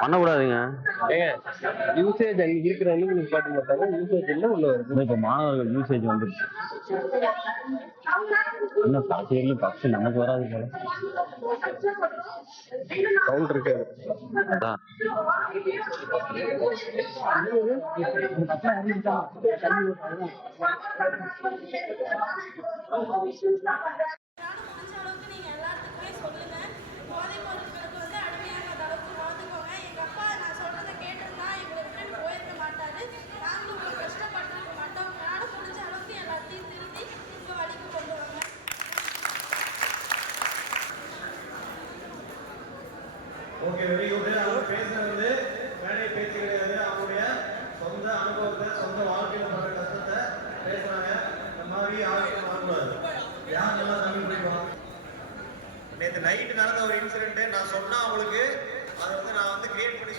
பண்ணக்கூடாதுங்க. ஏங்க யூசேஜ் அன்னைக்கு இருக்கிற அன்னைக்கு நிப்பாட்ட மாட்டாங்க. யூசேஜ் என்ன உள்ள வருது? இப்போ மாணவர்கள் யூசேஜ் வந்துருச்சு. இன்னும் கடைசி வரைக்கும் ஃபர்ஸ்ட் நமக்கு வராது போல. சவுண்ட் இருக்காது. அதான் ஓகே, வெரி குட். அவர் பேசுறது மேடை பேச்சு கிடையாது. அவங்களுடைய சொந்த அனுபவத்தை, சொந்த வாழ்க்கையில் படுற கஷ்டத்தை பேசுறாங்க. இந்த மாதிரி யாருக்கும் வரக்கூடாது. யார் நல்லா தமிழ் படிப்பாங்க? நேற்று நைட்டு நடந்த ஒரு இன்சிடென்ட் நான் சொன்னா அவங்களுக்கு அதை நான் கிரியேட் பண்ணி